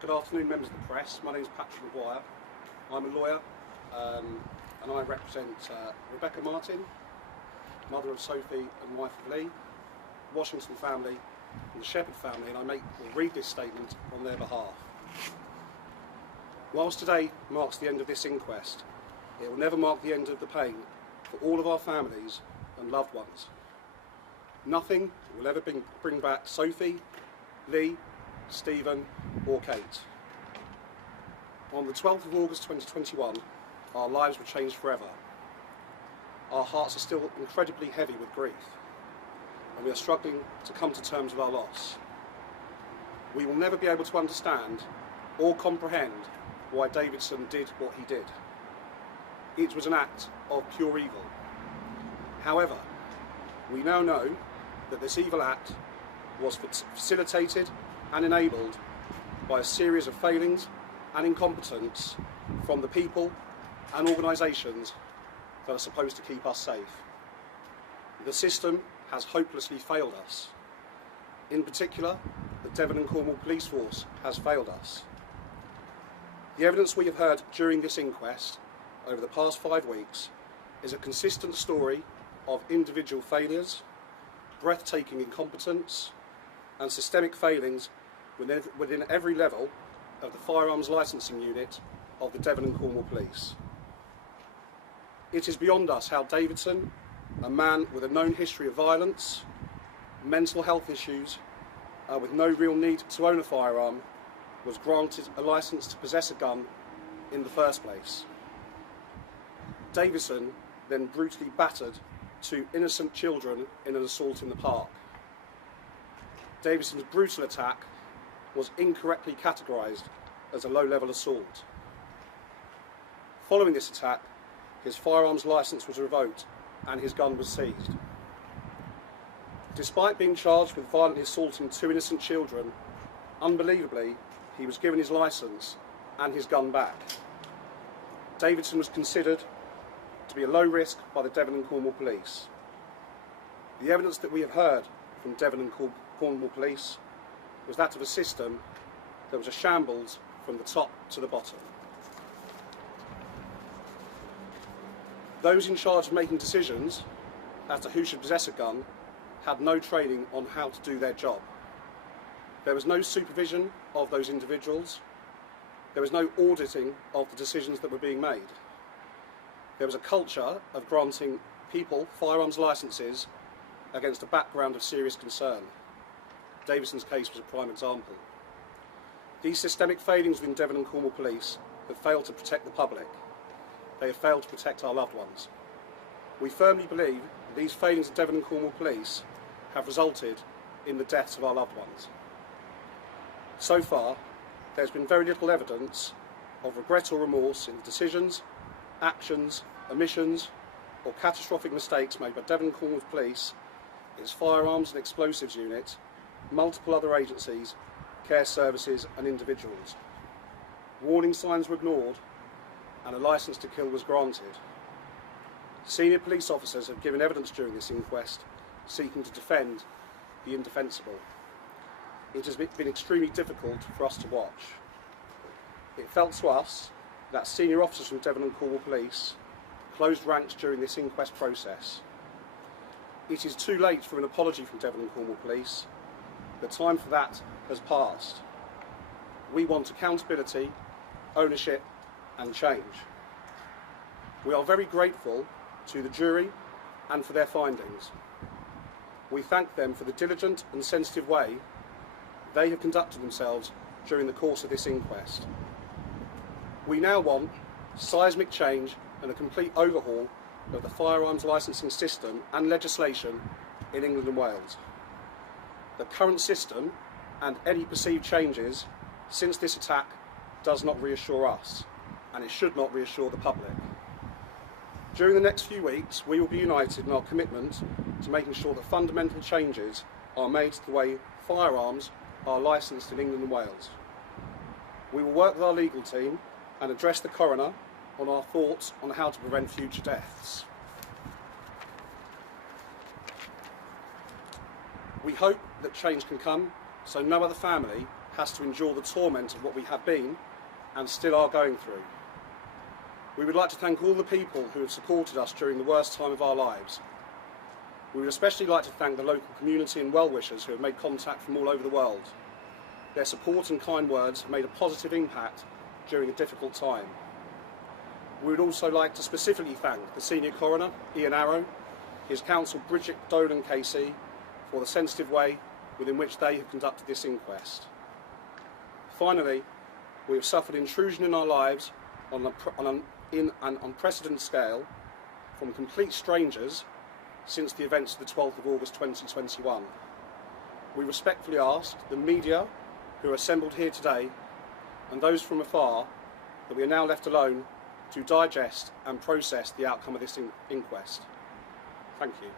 Good afternoon, members of the press. My name is Patrick Maguire. I'm a lawyer and I represent Rebecca Martin, mother of Sophie and wife of Lee, Washington family and the Shepherd family, and I will read this statement on their behalf. Whilst today marks the end of this inquest, it will never mark the end of the pain for all of our families and loved ones. Nothing will ever bring back Sophie, Lee, Stephen or Kate. On the 12th of August 2021, our lives were changed forever. Our hearts are still incredibly heavy with grief, and we are struggling to come to terms with our loss. We will never be able to understand or comprehend why Davison did what he did. It was an act of pure evil. However, we now know that this evil act was facilitated and enabled by a series of failings and incompetence from the people and organisations that are supposed to keep us safe. The system has hopelessly failed us. In particular, the Devon and Cornwall Police Force has failed us. The evidence we have heard during this inquest over the past 5 weeks is a consistent story of individual failures, breathtaking incompetence and systemic failings within every level of the firearms licensing unit of the Devon and Cornwall Police. It is beyond us how Davison, a man with a known history of violence, mental health issues, with no real need to own a firearm, was granted a licence to possess a gun in the first place. Davison then brutally battered 2 innocent children in an assault in the park. Davison's brutal attack was incorrectly categorised as a low-level assault. Following this attack, his firearms licence was revoked and his gun was seized. Despite being charged with violently assaulting 2 innocent children, unbelievably, he was given his licence and his gun back. Davison was considered to be a low risk by the Devon and Cornwall Police. The evidence that we have heard from Devon and Cornwall Police was that of a system that was a shambles from the top to the bottom. Those in charge of making decisions as to who should possess a gun had no training on how to do their job. There was no supervision of those individuals. There was no auditing of the decisions that were being made. There was a culture of granting people firearms licences against a background of serious concern. Davison's case was a prime example. These systemic failings within Devon and Cornwall Police have failed to protect the public. They have failed to protect our loved ones. We firmly believe that these failings of Devon and Cornwall Police have resulted in the deaths of our loved ones. So far, there's been very little evidence of regret or remorse in the decisions, actions, omissions or catastrophic mistakes made by Devon and Cornwall Police, its firearms and explosives unit, multiple other agencies, care services and individuals. Warning signs were ignored and a licence to kill was granted. Senior police officers have given evidence during this inquest seeking to defend the indefensible. It has been extremely difficult for us to watch. It felt to us that senior officers from Devon and Cornwall Police closed ranks during this inquest process. It is too late for an apology from Devon and Cornwall Police. The time for that has passed. We want accountability, ownership and change. We are very grateful to the jury and for their findings. We thank them for the diligent and sensitive way they have conducted themselves during the course of this inquest. We now want seismic change and a complete overhaul of the firearms licensing system and legislation in England and Wales. The current system and any perceived changes since this attack does not reassure us, and it should not reassure the public. During the next few weeks, we will be united in our commitment to making sure that fundamental changes are made to the way firearms are licensed in England and Wales. We will work with our legal team and address the coroner on our thoughts on how to prevent future deaths. We hope that change can come so no other family has to endure the torment of what we have been and still are going through. We would like to thank all the people who have supported us during the worst time of our lives. We would especially like to thank the local community and well-wishers who have made contact from all over the world. Their support and kind words have made a positive impact during a difficult time. We would also like to specifically thank the Senior Coroner, Ian Arrow, his counsel Bridget Dolan KC, for the sensitive way within which they have conducted this inquest. Finally, we have suffered intrusion in our lives in an unprecedented scale from complete strangers since the events of the 12th of August 2021. We respectfully ask the media who are assembled here today and those from afar that we are now left alone to digest and process the outcome of this inquest. Thank you.